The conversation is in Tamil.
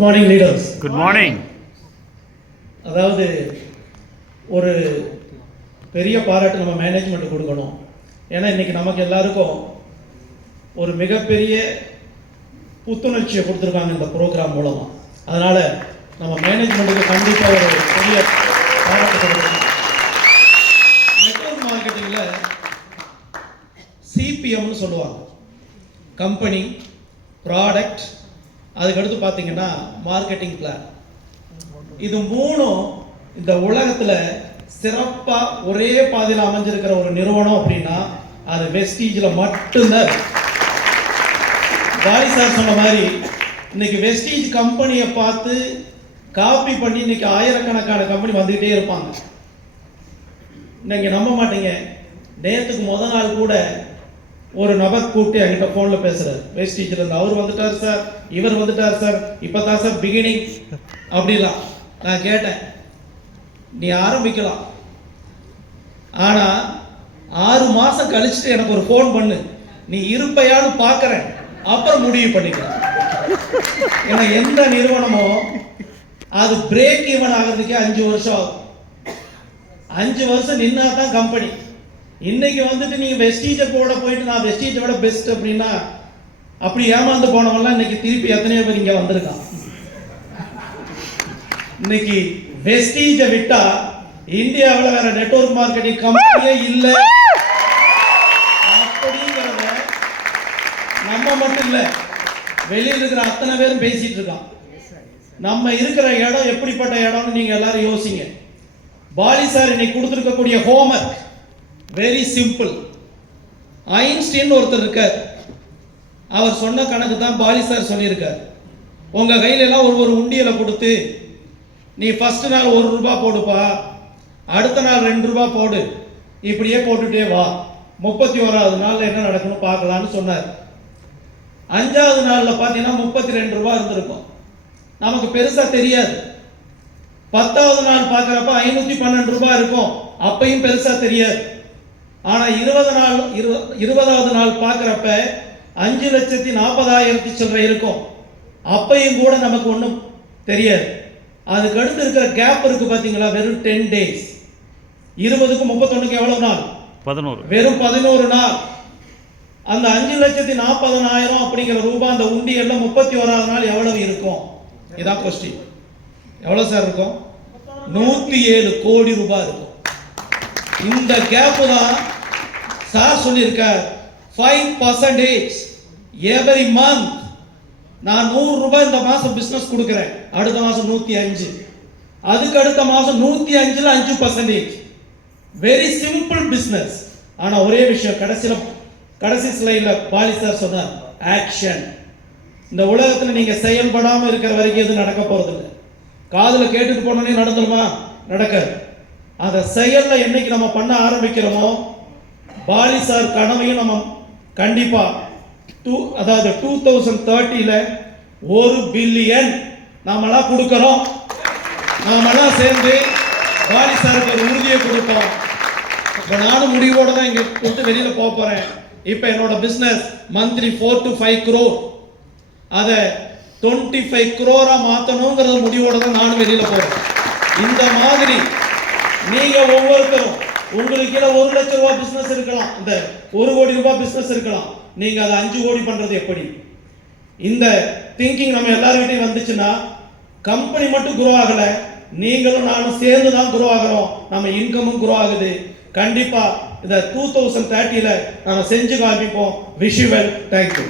Good morning leaders. Good morning. அதாவது ஒரு பெரிய பாராட்டு நம்ம மேனேஜ்மெண்ட் கொடுக்கணும். ஏன்னா இன்னைக்கு நமக்கு எல்லாருக்கும் ஒரு மிகப்பெரிய புத்துணர்ச்சியை கொடுத்துருக்காங்க இந்த ப்ரோக்ராம் மூலமாக. அதனால் நம்ம மேனேஜ்மெண்ட்டுக்கு கண்டிப்பாக ஒரு பெரிய பாராட்டு கொடுக்கணும். நெட்வொர்க் மார்க்கெட்டிங்கில் சிபிஎம்னு சொல்லுவாங்க, கம்பெனி, ப்ராடக்ட், அதுக்கடுத்து பார்த்தீங்கன்னா மார்க்கெட்டிங் பிளான். இது மூணும் இந்த உலகத்தில் சிறப்பாக ஒரே பாதையில் அமைஞ்சிருக்கிற ஒரு நிறுவனம் அப்படின்னா அது வெஸ்டீஜில் மட்டும்தான். பாரி சார் சொன்ன மாதிரி இன்னைக்கு வெஸ்டீஜ் கம்பெனியை பார்த்து காப்பி பண்ணி இன்னைக்கு ஆயிரக்கணக்கான கம்பெனி வந்துக்கிட்டே இருப்பாங்க. நீங்கள் நம்ப மாட்டீங்க, நேற்றுக்கு முதல் நாள் கூட ஒரு நபர் கூப்பிட்டு என்கிட்ட ஃபோனில் பேசுகிறார், வெஸ்டீஜில் இருந்து. அவர் வந்துட்டார் சார், இவர் வந்துட்டார் சார், இப்போ தான் சார் பிகினிங் அப்படிலாம். நான் கேட்டேன், நீ ஆரம்பிக்கலாம், ஆனால் 6 மாதம் கழிச்சுட்டு எனக்கு ஒரு ஃபோன் பண்ணு, நீ இருப்பையான்னு பார்க்குறேன், அப்புறம் முடிவு பண்ணிக்கலாம். ஏன்னா எந்த நிறுவனமோ அது பிரேக் ஈவன் ஆகிறதுக்கே 5 வருஷம் ஆகும். 5 வருஷம் நின்னா தான் கம்பெனி. இன்னைக்கு வந்துட்டு நீங்க வெஸ்டீஜை கூட போயிட்டு நான் வெஸ்டீஜை விட பெஸ்ட் அப்படின்னா அப்படி ஏமாந்து போனவங்கலாம் இன்னைக்கு திருப்பி எத்தனையோ பேர் இங்க வந்திருக்கான். இன்னைக்கு வெஸ்டீஜை விட்டா இந்தியாவில் வேற நெட்வொர்க் மார்க்கெட்டிங் கம்பெனியே இல்லை அப்படிங்கிறத நம்ம மட்டும் இல்லை, வெளியில் இருக்கிற அத்தனை பேரும் பேசிட்டு இருக்கான். நம்ம இருக்கிற இடம் எப்படிப்பட்ட இடம்னு நீங்க எல்லாரும் யோசிங்க. பாலி சார் இன்னைக்கு கொடுத்துருக்கக்கூடிய ஹோம்வொர்க் வெரி சிம்பிள். ஐன்ஸ்டீன் ஒருத்தர் இருக்கார், அவர் சொன்ன கணக்கு தான் பாலி சார் சொல்லியிருக்கார். உங்க கையில எல்லாம் ஒரு உண்டியலை கொடுத்து நீ ஃபர்ஸ்ட் நாள் 1 ரூபாய் போடுப்பா, அடுத்த நாள் 2 ரூபாய் போடு, இப்படியே போட்டுட்டே வா, 31வது நாள்ல என்ன நடக்கணும் பார்க்கலான்னு சொன்னார். 5வது நாள்ல பார்த்தீங்கன்னா 32 ரூபாய் இருந்திருக்கும், நமக்கு பெருசா தெரியாது. 10வது நாள் பார்க்குறப்ப 512 ரூபாய் இருக்கும், அப்பையும் பெருசா தெரியாது. ஆனா 20வது நாள் பார்க்குறப்ப 5,40,000 சில்லறை இருக்கும், அப்பையும் கூட நமக்கு ஒன்றும் தெரியாது. அதுக்கு அடுத்து இருக்கிற கேப் இருக்கு பாத்தீங்களா, வெறும் 10 டேஸ். 20க்கும் 31க்கும் எவ்வளவு நாள்? 11. வெறும் 11 நாள். அந்த 5,40,000 அப்படிங்கிற ரூபாய் அந்த உண்டியல்ல 31வது நாள் எவ்வளவு இருக்கும்? இதான் கொஸ்டின். எவ்வளவு சார் இருக்கும்? 107 கோடி ரூபாய் இருக்கும். இந்த கேப் தான் சார் சொல்லியிருக்கார், 5% எவரி மந்த். நான் 100 ரூபாய் இந்த மாசம் பிசினஸ் கொடுக்கிறேன், அடுத்த மாசம் 105, அதுக்கு அடுத்த மாசம் 105ல 5%. Very simple business. ஆனா ஒரே விஷயம், கடைசி ஸ்லைட்ல பாலி சார் சொன்னார், ஆக்ஷன். இந்த உலகத்துல நீங்க செயல்படாம இருக்கிற வரைக்கும் எதுவும் நடக்க போறது இல்லை. காதுல கேட்டுட்டு போனோன்னே நடந்துருமா? நடக்காது. அந்த செயல்ல என்னைக்கு நம்ம பண்ண ஆரம்பிக்கிறோமோ, பாலி சார் கனவையும் நம்ம கண்டிப்பா அதாவது 2030ல 1 பில்லியன் நாமெல்லாம் கொடுக்கிறோம். நாமெல்லாம் சேர்ந்து பாலி சாருக்கு ஒரு உறுதியை கொடுப்போம். இப்போ நானும் முடிவோட தான் இங்க விட்டு வெளியில போக போறேன். இப்போ என்னோட பிசினஸ் மந்த்லி 4 to 5 crore, அதை 25 crore மாற்றணுங்கிறத முடிவோட தான் நானும் வெளியில போறேன். இந்த மாதிரி நீங்க ஒவ்வொருத்தரும் உங்களுக்கு கீழே 1 லட்சம் ரூபாய் பிசினஸ் இருக்கலாம், இந்த 1 கோடி ரூபாய் பிசினஸ் இருக்கலாம். நீங்க அதை 5 கோடி பண்றது எப்படி? இந்த திங்கிங் நம்ம எல்லார்கிட்டையும் வந்துச்சுன்னா கம்பெனி மட்டும் குரோ ஆகல, நீங்களும் நானும் சேர்ந்து தான் குரோ ஆகிறோம், நம்ம இன்கமும் குரோ ஆகுது. கண்டிப்பா இந்த 2030ல நாம செஞ்சு காமிப்போம். Wish you well. தேங்க்யூ.